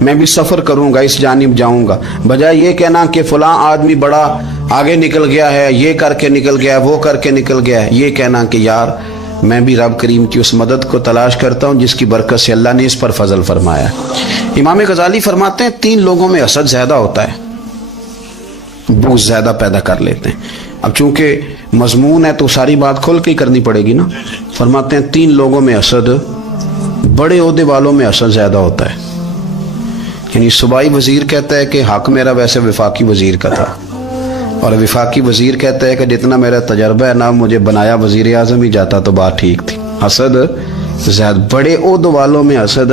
میں بھی سفر کروں گا، اس جانب جاؤں گا، بجائے یہ کہنا کہ فلاں آدمی بڑا آگے نکل گیا ہے، یہ کر کے نکل گیا ہے، وہ کر کے نکل گیا ہے، یہ کہنا کہ یار میں بھی رب کریم کی اس مدد کو تلاش کرتا ہوں جس کی برکت سے اللہ نے اس پر فضل فرمایا۔ امام غزالی فرماتے ہیں 3 لوگوں میں حسد زیادہ ہوتا ہے، بغض زیادہ پیدا کر لیتے ہیں۔ اب چونکہ مضمون ہے تو ساری بات کھول کے ہی کرنی پڑے گی نا۔ فرماتے ہیں 3 لوگوں میں حسد، بڑے عہدے والوں میں حسد زیادہ ہوتا ہے۔ یعنی صوبائی وزیر کہتا ہے کہ حق میرا ویسے وفاقی وزیر کا تھا، اور وفاقی وزیر کہتا ہے کہ جتنا میرا تجربہ ہے نا، مجھے بنایا وزیر اعظم ہی جاتا تو بات ٹھیک تھی۔ حسد زیادہ، بڑے عہدوں والوں میں حسد،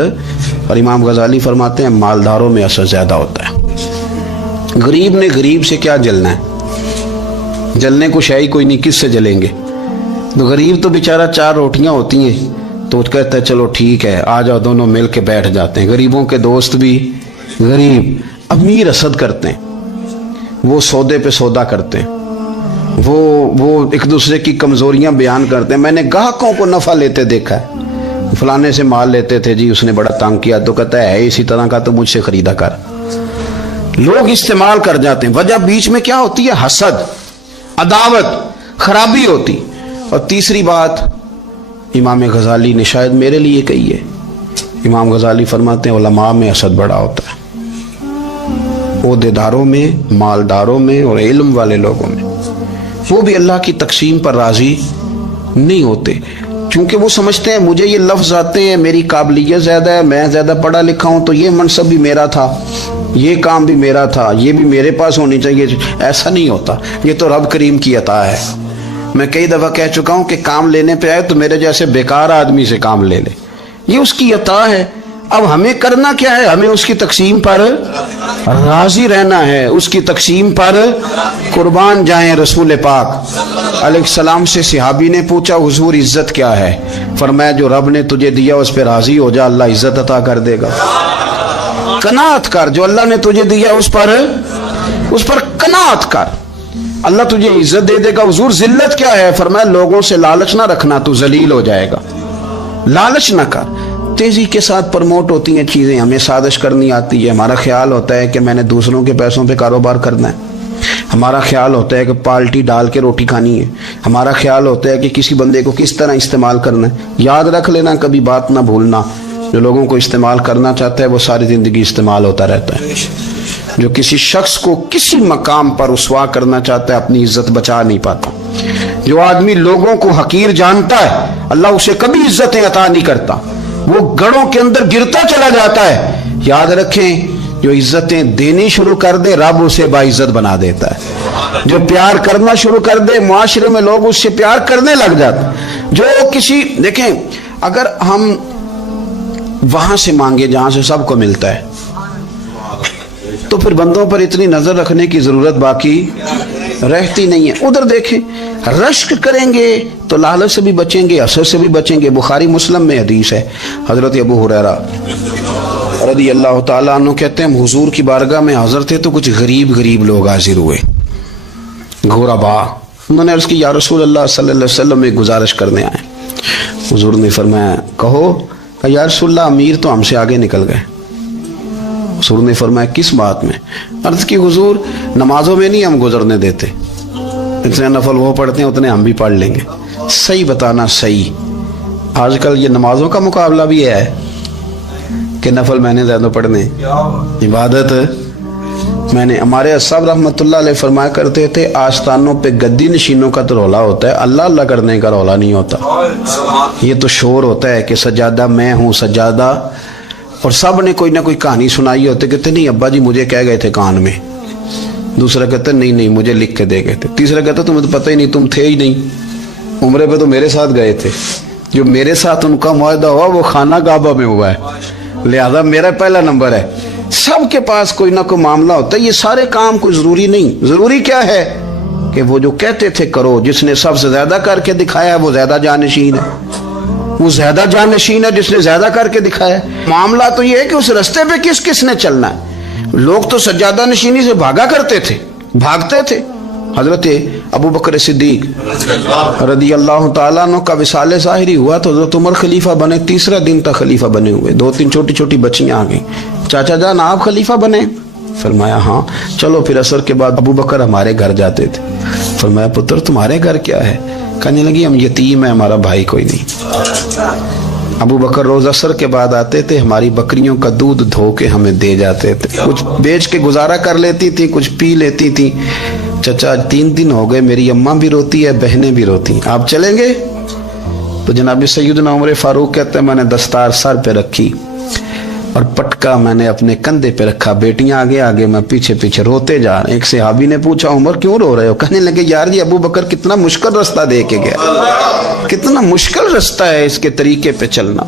اور امام غزالی فرماتے ہیں مالداروں میں حسد زیادہ ہوتا ہے۔ غریب نے غریب سے کیا جلنا ہے؟ جلنے کو شے ہی کوئی نہیں، کس سے جلیں گے؟ تو غریب تو بیچارہ 4 روٹیاں ہوتی ہیں تو کہتا ہے چلو ٹھیک ہے آ جاؤ، دونوں مل کے بیٹھ جاتے ہیں۔ غریبوں کے دوست بھی غریب۔ امیر حسد کرتے ہیں، وہ سودے پہ سودا کرتے ہیں، وہ ایک دوسرے کی کمزوریاں بیان کرتے ہیں۔ میں نے گاہکوں کو نفع لیتے دیکھا ہے، فلانے سے مال لیتے تھے جی، اس نے بڑا تنگ کیا، تو کہتا ہے اسی طرح کا تو مجھ سے خریدا کر۔ لوگ استعمال کر جاتے ہیں، وجہ بیچ میں کیا ہوتی ہے؟ حسد، عداوت، خرابی ہوتی۔ اور تیسری بات امام غزالی نے شاید میرے لیے کہی ہے، امام غزالی فرماتے ہیں علماء میں حسد بڑا ہوتا ہے، عہدے داروں میں، مالداروں میں، اور علم والے لوگوں میں۔ وہ بھی اللہ کی تقسیم پر راضی نہیں ہوتے، چونکہ وہ سمجھتے ہیں مجھے یہ لفظ آتے ہیں، میری قابلیت زیادہ ہے، میں زیادہ پڑھا لکھا ہوں، تو یہ منصب بھی میرا تھا، یہ کام بھی میرا تھا، یہ بھی میرے پاس ہونی چاہیے۔ ایسا نہیں ہوتا، یہ تو رب کریم کی عطا ہے۔ میں کئی دفعہ کہہ چکا ہوں کہ کام لینے پہ آئے تو میرے جیسے بیکار آدمی سے کام لے لے، یہ اس کی عطا ہے۔ اب ہمیں کرنا کیا ہے؟ ہمیں اس کی تقسیم پر راضی رہنا ہے، اس کی تقسیم پر قربان جائیں۔ رسول پاک علیہ السلام سے صحابی نے پوچھا حضور عزت کیا ہے؟ فرمایا جو رب نے تجھے دیا اس پہ راضی ہو جا، اللہ عزت عطا کر دے گا۔ قناعت کر، جو اللہ نے تجھے دیا اس پر قناعت کر، اللہ تجھے عزت دے دے گا۔ حضور ذلت کیا ہے؟ فرمایا لوگوں سے لالچ نہ رکھنا، تو ذلیل ہو جائے گا، لالچ نہ کر۔ تیزی کے ساتھ پرموٹ ہوتی ہیں چیزیں، ہمیں سازش کرنی آتی ہے، ہمارا خیال ہوتا ہے کہ میں نے دوسروں کے پیسوں پہ کاروبار کرنا ہے، ہمارا خیال ہوتا ہے کہ پالٹی ڈال کے روٹی کھانی ہے، ہمارا خیال ہوتا ہے کہ کسی بندے کو کس طرح استعمال کرنا ہے۔ یاد رکھ لینا، کبھی بات نہ بھولنا، جو لوگوں کو استعمال کرنا چاہتا ہے وہ ساری زندگی استعمال ہوتا رہتا ہے۔ جو کسی شخص کو کسی مقام پر رسوا کرنا چاہتا ہے اپنی عزت بچا نہیں پاتا۔ جو آدمی لوگوں کو حقیر جانتا ہے اللہ اسے کبھی عزتیں عطا نہیں کرتا، وہ گڑھوں کے اندر گرتا چلا جاتا ہے۔ یاد رکھیں جو عزتیں دینی شروع کر دے رب اسے باعزت بنا دیتا ہے، جو پیار کرنا شروع کر دے معاشرے میں لوگ اس سے پیار کرنے لگ جاتے۔ جو کسی دیکھیں اگر ہم وہاں سے مانگے جہاں سے سب کو ملتا ہے تو پھر بندوں پر اتنی نظر رکھنے کی ضرورت باقی رہتی نہیں ہے۔ ادھر دیکھیں رشک کریں گے تو لالچ سے بھی بچیں گے، حسد سے بھی بچیں گے۔ بخاری مسلم میں حدیث ہے، حضرت ابو ہریرہ رضی اللہ تعالیٰ عنہ کہتے ہیں حضور کی بارگاہ میں حاضر تھے تو کچھ غریب لوگ حاضر ہوئے، غربا۔ انہوں نے عرض کی یا رسول اللہ صلی اللہ علیہ وسلم ایک گزارش کرنے آئے۔ حضور نے فرمایا کہو۔ کہ یا رسول اللہ امیر تو ہم سے آگے نکل گئے۔ حضور نے فرمایا کس بات میں؟ عرض کی حضور نمازوں میں نہیں ہم گزرنے دیتے، اتنے نفل وہ پڑھتے ہیں اتنے ہم بھی پڑھ لیں گے۔ صحیح بتانا صحیح، آج کل یہ نمازوں کا مقابلہ بھی ہے کہ نفل میں نے زیادہ پڑھنے، عبادت میں نے۔ ہمارے اصحاب رحمۃ اللہ علیہ فرمایا کرتے تھے آستانوں پہ گدی نشینوں کا تو رولا ہوتا ہے، اللہ اللہ کرنے کا رولا نہیں ہوتا۔ یہ تو شور ہوتا ہے کہ سجادہ میں ہوں سجادہ، اور سب نے کوئی نہ کوئی کہانی سنائی ہوتی، کہتے نہیں ابا جی مجھے کہہ گئے تھے کان میں، دوسرا کہتا نہیں مجھے لکھ کے دے گئے تھے، تیسرا کہتا تمہیں تو پتہ ہی نہیں، تم تھے ہی نہیں، عمرے پہ تو میرے ساتھ گئے تھے۔ جو میرے ساتھ ان کا معاہدہ ہوا وہ خانہ کعبہ میں ہوا ہے، لہذا میرا پہلا نمبر ہے۔ سب کے پاس کوئی نہ کوئی معاملہ ہوتا ہے، یہ سارے کام کوئی ضروری نہیں۔ ضروری کیا ہے کہ وہ جو کہتے تھے کرو، جس نے سب سے زیادہ کر کے دکھایا وہ زیادہ جانشین ہے، وہ زیادہ جانشین ہے جس نے زیادہ کر کے دکھایا۔ معاملہ تو یہ ہے کہ اس رستے پہ کس نے چلنا ہے۔ لوگ تو سجادہ نشینی سے بھاگا کرتے تھے، بھاگتے تھے، حضرت ابو بکر صدیق رضی اللہ تعالیٰ عنہ کا وصال ظاہری ہوا تو حضرت عمر خلیفہ بنے. تیسرا دن تک خلیفہ بنے ہوئے. 2-3 چھوٹی چھوٹی بچیاں آ گئیں. چاچا جان آپ خلیفہ بنے؟ فرمایا ہاں. چلو پھر عصر کے بعد ابو بکر ہمارے گھر جاتے تھے. فرمایا پتر تمہارے گھر کیا ہے؟ کہنے لگی ہم یتیم ہیں, ہمارا بھائی کوئی نہیں. ابو بکر روز عصر کے بعد آتے تھے, ہماری بکریوں کا دودھ دھو کے ہمیں دے جاتے تھے. کچھ بیچ کے گزارا کر لیتی تھی, کچھ پی لیتی تھی. چچا 3 دن ہو گئے, میری اماں بھی روتی ہے, بہنیں بھی روتی, آپ چلیں گے؟ تو جناب سیدنا عمر فاروق کہتے ہیں میں نے دستار سر پہ رکھی اور پٹکا میں نے اپنے کندھے پہ رکھا, بیٹیاں آگے آگے, میں پیچھے پیچھے, روتے جا رہے ہیں. ایک صحابی نے پوچھا عمر کیوں رو رہے ہو؟ کہنے لگے یار یہ ابو بکر کتنا مشکل رستہ دے کے گیا, کتنا مشکل رستہ ہے اس کے طریقے پہ چلنا.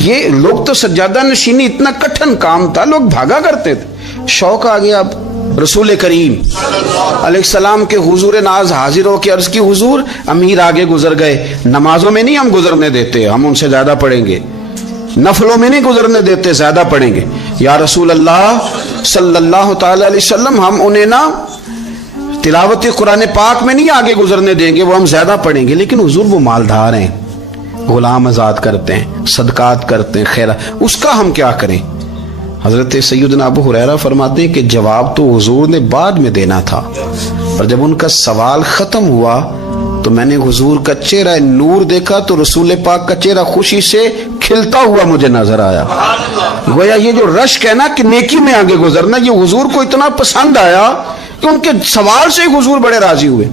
یہ لوگ تو سجادہ نشینی اتنا کٹھن کام تھا, لوگ بھاگا کرتے تھے. شوق آ گیا. اب رسول کریم علیہ السلام کے حضور ناز حاضر ہو کے عرض کی حضور امیر آگے گزر گئے, نمازوں میں نہیں ہم گزرنے دیتے, ہم ان سے زیادہ پڑھیں گے. نفلوں میں نہیں گزرنے دیتے, زیادہ پڑھیں گے. یا رسول اللہ صلی اللہ تعالی علیہ وسلم ہم انہیں نا تلاوت قرآن پاک میں نہیں آگے گزرنے دیں گے, وہ ہم زیادہ پڑھیں گے. لیکن حضور وہ مالدار ہیں, غلام آزاد کرتے ہیں, صدقات کرتے ہیں, خیرات, اس کا ہم کیا کریں؟ حضرت سیدنا ابو ہریرہ فرماتے ہیں کہ جواب تو حضور نے بعد میں دینا تھا, اور جب ان کا سوال ختم ہوا تو میں نے حضور کا چہرہ نور دیکھا تو رسول پاک کا چہرہ خوشی سے کھلتا ہوا مجھے نظر آیا. گویا یہ جو رشک ہے نا کہ نیکی میں آگے گزرنا, یہ حضور کو اتنا پسند آیا کہ ان کے سوال سے حضور بڑے راضی ہوئے.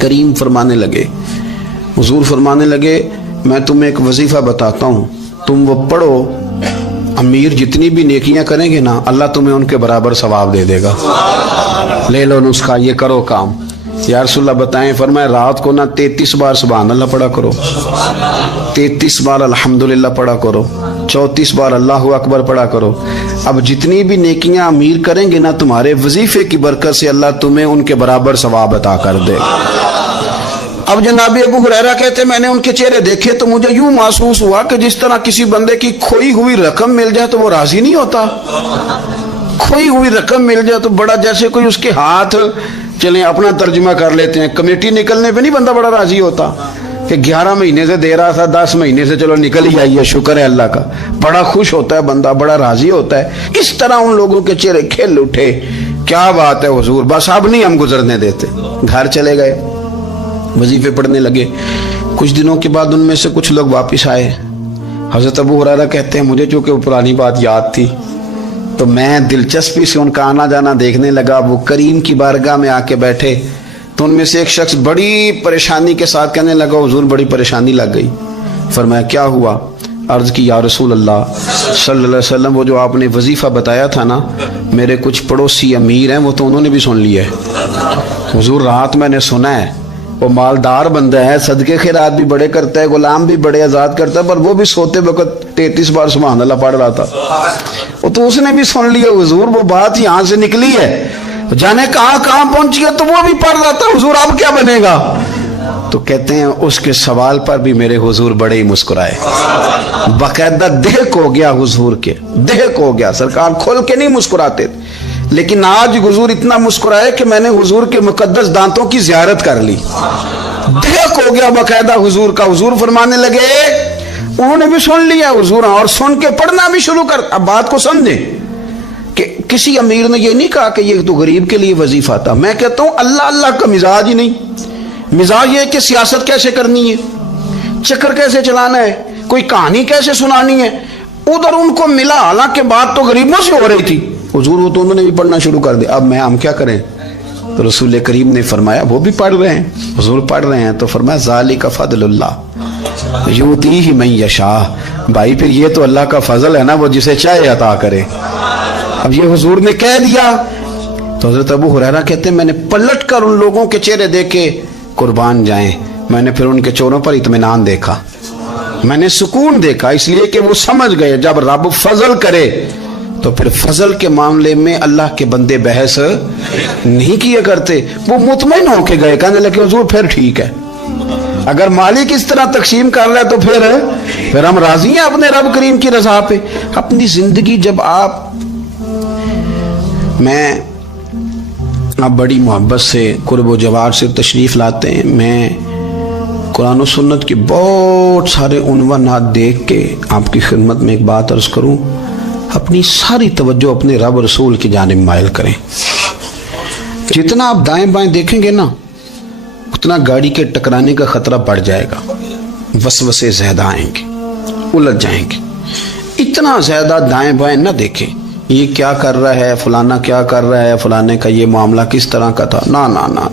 کریم فرمانے لگے, حضور فرمانے لگے میں تمہیں ایک وظیفہ بتاتا ہوں, تم وہ پڑھو, امیر جتنی بھی نیکیاں کریں گے نا اللہ تمہیں ان کے برابر ثواب دے دے گا. لے لو نسخہ, یہ کرو کام. یا رسول اللہ بتائیں؟ فرمائے رات کو نا 33 بار سبحان اللہ پڑھا کرو, 33 بار الحمدللہ پڑھا کرو, 34 بار اللہ اکبر پڑھا کرو. اب جتنی بھی نیکیاں امیر کریں گے نا تمہارے وظیفے کی برکت سے اللہ تمہیں ان کے برابر ثواب عطا کر دے. اب جناب ابو ہریرہ کہتے ہیں میں نے ان کے چہرے دیکھے تو مجھے یوں محسوس ہوا کہ جس طرح کسی بندے کی کھوئی ہوئی رقم مل جائے تو وہ راضی نہیں ہوتا. کھوئی ہوئی رقم مل جائے تو بڑا جیسے کوئی اس کے ہاتھ, چلیں اپنا ترجمہ کر لیتے ہیں, کمیٹی نکلنے پہ نہیں بندہ بڑا راضی ہوتا کہ 11 مہینے سے دے رہا تھا, 10 مہینے سے چلو نکل ہی آئی ہے, شکر ہے اللہ کا. بڑا خوش ہوتا ہے بندہ, بڑا راضی ہوتا ہے. اس طرح ان لوگوں کے چہرے کھل اٹھے. کیا بات ہے حضور, بس اب نہیں ہم گزرنے دیتے. گھر چلے گئے, وظیفے پڑھنے لگے. کچھ دنوں کے بعد ان میں سے کچھ لوگ واپس آئے. حضرت ابو ہریرہ کہتے ہیں مجھے چونکہ وہ پرانی بات یاد تھی تو میں دلچسپی سے ان کا آنا جانا دیکھنے لگا. وہ کریم کی بارگاہ میں آ کے بیٹھے تو ان میں سے ایک شخص بڑی پریشانی کے ساتھ کہنے لگا حضور بڑی پریشانی لگ گئی. فرمایا کیا ہوا؟ عرض کی یا رسول اللہ صلی اللہ علیہ وسلم وہ جو آپ نے وظیفہ بتایا تھا نا, میرے کچھ پڑوسی امیر ہیں, وہ تو انہوں نے بھی سن لیا ہے. حضور رات میں نے سنا ہے وہ مالدار بندہ ہے, صدقے خیرات بھی بڑے کرتا ہے, غلام بھی بڑے آزاد کرتا ہے, پر وہ بھی سوتے وقت 33 بار سبحان اللہ پڑھ رہا تھا. وہ تو اس نے بھی سن لیا حضور, وہ بات یہاں سے نکلی ہے, جانے کہاں کہاں پہنچ گیا, تو وہ بھی پڑھ رہا تھا. حضور اب کیا بنے گا؟ تو کہتے ہیں اس کے سوال پر بھی میرے حضور بڑے ہی مسکرائے. باقاعدہ دہک ہو گیا حضور کے, دہک ہو گیا. سرکار کھول کے نہیں مسکراتے تھے, لیکن آج حضور اتنا مسکرائے کہ میں نے حضور کے مقدس دانتوں کی زیارت کر لی. دہک ہو گیا باقاعدہ حضور کا. حضور فرمانے لگے انہوں نے بھی سن لیا حضور, اور سن کے پڑھنا بھی شروع کر. اب بات کو سمجھیں کہ کسی امیر نے یہ نہیں کہا کہ یہ تو غریب کے لیے وظیفہ تھا. میں کہتا ہوں اللہ اللہ کا مزاج ہی نہیں. مزاج یہ ہے کہ سیاست کیسے کرنی ہے, چکر کیسے چلانا ہے, کوئی کہانی کیسے سنانی ہے. ادھر ان کو ملا, حالانکہ بات تو غریبوں سے ہو رہی تھی. حضور وہ تو انہوں نے بھی پڑھنا شروع کر دیا. اب ہم کیا کریں؟ تو رسول کریم نے فرمایا وہ بھی پڑھ رہے ہیں, حضور پڑھ رہے ہیں, تو فرمایا ذالک فضل اللہ یؤتیہ من یشاء. بھائی پھر یہ تو اللہ کا فضل ہے نا, وہ جسے چاہے عطا کرے. اب یہ حضور نے کہہ دیا تو حضرت ابو ہریرہ کہتے ہیں میں نے پلٹ کر ان لوگوں کے چہرے دیکھے, قربان جائیں, میں نے پھر ان کے چہروں پر اطمینان دیکھا, میں نے سکون دیکھا, اس لیے کہ وہ سمجھ گئے جب رب فضل کرے تو پھر فضل کے معاملے میں اللہ کے بندے بحث نہیں کیا کرتے. وہ مطمئن ہو کے گئے, کہنے لگے حضور پھر ٹھیک ہے, اگر مالک اس طرح تقسیم کر رہا ہے تو پھر ہم راضی ہیں اپنے رب کریم کی رضا پہ. اپنی زندگی جب آپ, میں آپ بڑی محبت سے قرب و جوار سے تشریف لاتے ہیں. میں قرآن و سنت کے بہت سارے عنوانات دیکھ کے آپ کی خدمت میں ایک بات عرض کروں. اپنی ساری توجہ اپنے رب رسول کی جانب مائل کریں. جتنا آپ دائیں بائیں دیکھیں گے نا اتنا گاڑی کے ٹکرانے کا خطرہ بڑھ جائے گا. وسوسے زیادہ آئیں گے, الجھ جائیں گے. اتنا زیادہ دائیں بائیں نہ دیکھیں, یہ کیا کر رہا ہے, فلانا کیا کر رہا ہے, فلانے کا یہ معاملہ کس طرح کا تھا. نہ نہ نہ,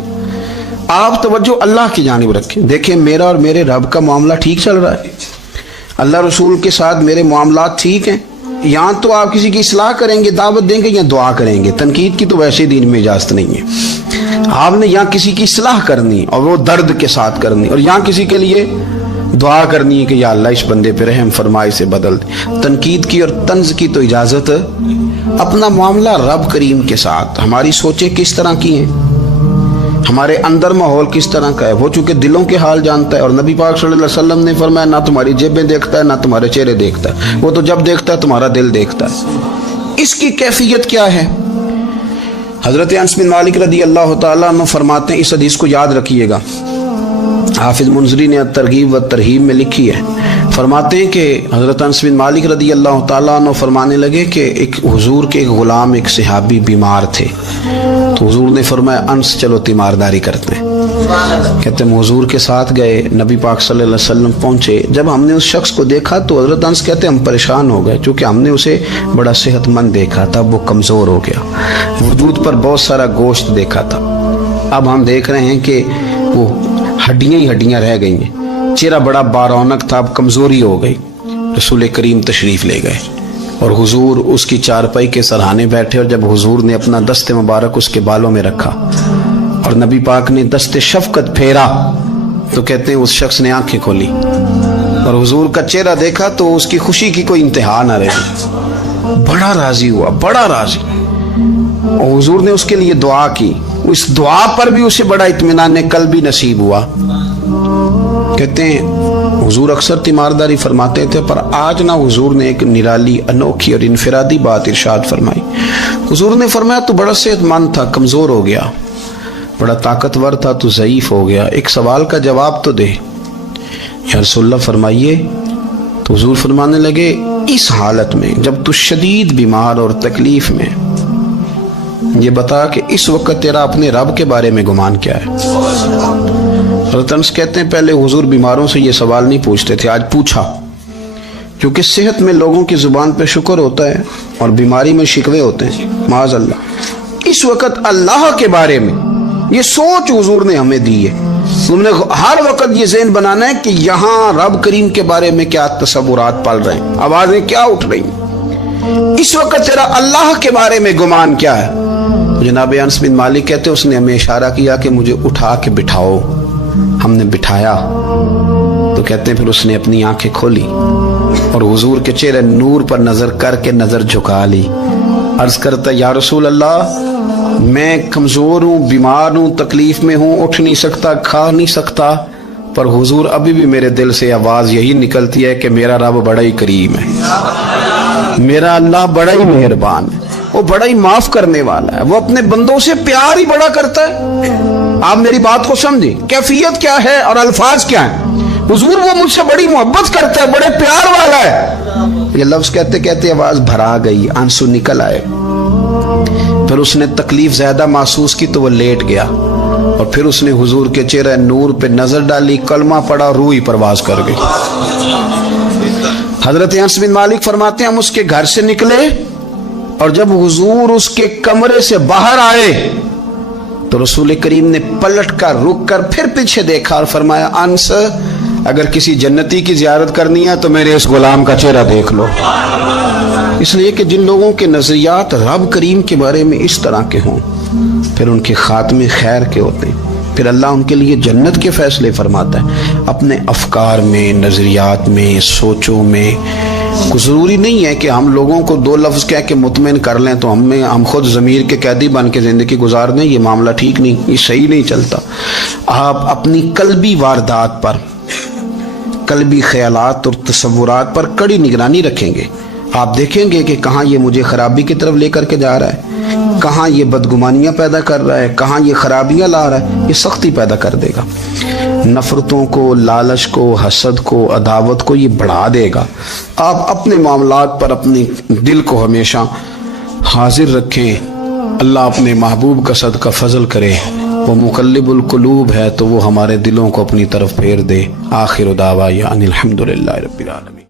آپ توجہ اللہ کی جانب رکھیں. دیکھیں میرا اور میرے رب کا معاملہ ٹھیک چل رہا ہے, اللہ رسول کے ساتھ میرے معاملات ٹھیک ہیں. یہاں تو آپ کسی کی اصلاح کریں گے, دعوت دیں گے یا دعا کریں گے. تنقید کی تو ویسے دین میں اجازت نہیں ہے. آپ نے یہاں کسی کی اصلاح کرنی اور وہ درد کے ساتھ کرنی, اور یہاں کسی کے لیے دعا کرنی ہے کہ یا اللہ اس بندے پہ رحم فرمائی سے بدل دے. تنقید کی اور طنز کی تو اجازت. اپنا معاملہ رب کریم کے ساتھ, ہماری سوچیں کس طرح کی ہیں, ہمارے اندر ماحول کس طرح کا ہے, وہ چونکہ دلوں کے حال جانتا ہے. اور نبی پاک صلی اللہ علیہ وسلم نے فرمایا نہ تمہاری جیبیں دیکھتا ہے نہ تمہارے چہرے دیکھتا ہے, وہ تو جب دیکھتا ہے تمہارا دل دیکھتا ہے. اس کی کیفیت کیا ہے؟ حضرت انس بن مالک رضی اللہ تعالیٰ عنہ فرماتے ہیں, اس حدیث کو یاد رکھیے گا, حافظ منذری نے ترغیب و ترہیب میں لکھی ہے. فرماتے ہیں کہ حضرت انس بن مالک رضی اللہ تعالیٰ عنہ فرمانے لگے کہ ایک حضور کے ایک غلام ایک صحابی بیمار تھے. تو حضور نے فرمایا انس چلو تیمارداری کرتے ہیں. کہتے ہیں حضور کے ساتھ گئے, نبی پاک صلی اللہ علیہ وسلم پہنچے. جب ہم نے اس شخص کو دیکھا تو حضرت انس کہتے ہیں ہم پریشان ہو گئے, چونکہ ہم نے اسے بڑا صحت مند دیکھا تھا, وہ کمزور ہو گیا, وجود پر بہت سارا گوشت دیکھا تھا. اب ہم دیکھ رہے ہیں کہ وہ ہڈیاں ہی ہڈیاں رہ گئی ہیں, چہرہ بڑا بارونق تھا, اب کمزوری ہو گئی. رسول کریم تشریف لے گئے اور حضور اس کی چارپائی کے سرہانے بیٹھے, اور جب حضور نے اپنا دست مبارک اس کے بالوں میں رکھا اور نبی پاک نے دست شفقت پھیرا تو کہتے ہیں اس شخص نے آنکھیں کھولی اور حضور کا چہرہ دیکھا تو اس کی خوشی کی کوئی انتہا نہ رہی. بڑا راضی ہوا, بڑا راضی. اور حضور نے اس کے لیے دعا کی, اس دعا پر بھی اسے بڑا اطمینان قلبی نصیب ہوا. کہتے ہیں حضور اکثر تیمارداری فرماتے تھے, پر آج نہ حضور نے ایک نرالی انوکھی اور انفرادی بات ارشاد فرمائی. حضور نے فرمایا تو بڑا صحت مند تھا, کمزور ہو گیا, بڑا طاقتور تھا تو ضعیف ہو گیا, ایک سوال کا جواب تو دے. یا رسول اللہ فرمائیے. تو حضور فرمانے لگے اس حالت میں جب تو شدید بیمار اور تکلیف میں, یہ بتا کہ اس وقت تیرا اپنے رب کے بارے میں گمان کیا ہے. حضرت انس کہتے ہیں پہلے حضور بیماروں سے یہ سوال نہیں پوچھتے تھے, آج پوچھا, کیونکہ صحت میں لوگوں کی زبان پہ شکر ہوتا ہے اور بیماری میں شکوے ہوتے ہیں, معاذ اللہ. اس وقت اللہ کے بارے میں یہ سوچ حضور نے ہمیں دی ہے. تم نے ہر وقت یہ ذہن بنانا ہے کہ یہاں رب کریم کے بارے میں کیا تصورات پل رہے ہیں, آوازیں کیا اٹھ رہی ہیں. اس وقت تیرا اللہ کے بارے میں گمان کیا ہے. جناب انس بن مالک کہتے اس نے ہمیں اشارہ کیا کہ مجھے اٹھا کے بٹھاؤ. ہم نے بٹھایا تو کہتے ہیں پھر اس نے اپنی آنکھیں کھولی اور حضور کے چہرے نور پر نظر کر کے نظر جھکا لی. عرض کرتا یا رسول اللہ میں کمزور ہوں, بیمار ہوں, تکلیف میں ہوں, اٹھ نہیں سکتا, کھا نہیں سکتا, پر حضور ابھی بھی میرے دل سے آواز یہی نکلتی ہے کہ میرا رب بڑا ہی کریم ہے, میرا اللہ بڑا ہی مہربان ہے, وہ بڑا ہی معاف کرنے والا ہے, وہ اپنے بندوں سے پیار ہی بڑا کرتا ہے. آپ میری بات کو سمجھیں, کیفیت کیا ہے اور الفاظ کیا ہیں. حضور وہ مجھ سے بڑی محبت کرتا ہے, بڑے پیار والا ہے. یہ لفظ کہتے کہتے آواز بھرا گئی, آنسو نکل آئے. پھر اس نے تکلیف زیادہ محسوس کی تو وہ لیٹ گیا اور پھر اس نے حضور کے چہرے نور پہ نظر ڈالی, کلمہ پڑھا, روح ہی پرواز کر گئی. حضرت انس بن مالک فرماتے ہیں ہم اس کے گھر سے نکلے اور جب حضور اس کے کمرے سے باہر آئے تو رسول کریم نے پلٹ کر رک کر پھر پیچھے دیکھا اور فرمایا انس اگر کسی جنتی کی زیارت کرنی ہے تو میرے اس غلام کا چہرہ دیکھ لو. اس لیے کہ جن لوگوں کے نظریات رب کریم کے بارے میں اس طرح کے ہوں پھر ان کے خاتمے خیر کے ہوتے ہیں, پھر اللہ ان کے لیے جنت کے فیصلے فرماتا ہے. اپنے افکار میں, نظریات میں, سوچوں میں ضروری نہیں ہے کہ ہم لوگوں کو دو لفظ کہہ کے مطمئن کر لیں تو ہم خود ضمیر کے قیدی بن کے زندگی گزار دیں. یہ معاملہ ٹھیک نہیں, یہ صحیح نہیں چلتا. آپ اپنی قلبی واردات پر, قلبی خیالات اور تصورات پر کڑی نگرانی رکھیں گے. آپ دیکھیں گے کہ کہاں یہ مجھے خرابی کی طرف لے کر کے جا رہا ہے, کہاں یہ بدگمانیاں پیدا کر رہا ہے، کہاں یہ خرابیاں لا رہا ہے، یہ سختی پیدا کر دے گا، نفرتوں کو، لالچ کو، حسد کو، عداوت کو یہ بڑھا دے گا۔ آپ اپنے معاملات پر اپنے دل کو ہمیشہ حاضر رکھیں، اللہ اپنے محبوب کا صدقہ فضل کرے، وہ مقلب القلوب ہے تو وہ ہمارے دلوں کو اپنی طرف پھیر دے۔ آخر دعوانا ان الحمدللہ رب العالمین۔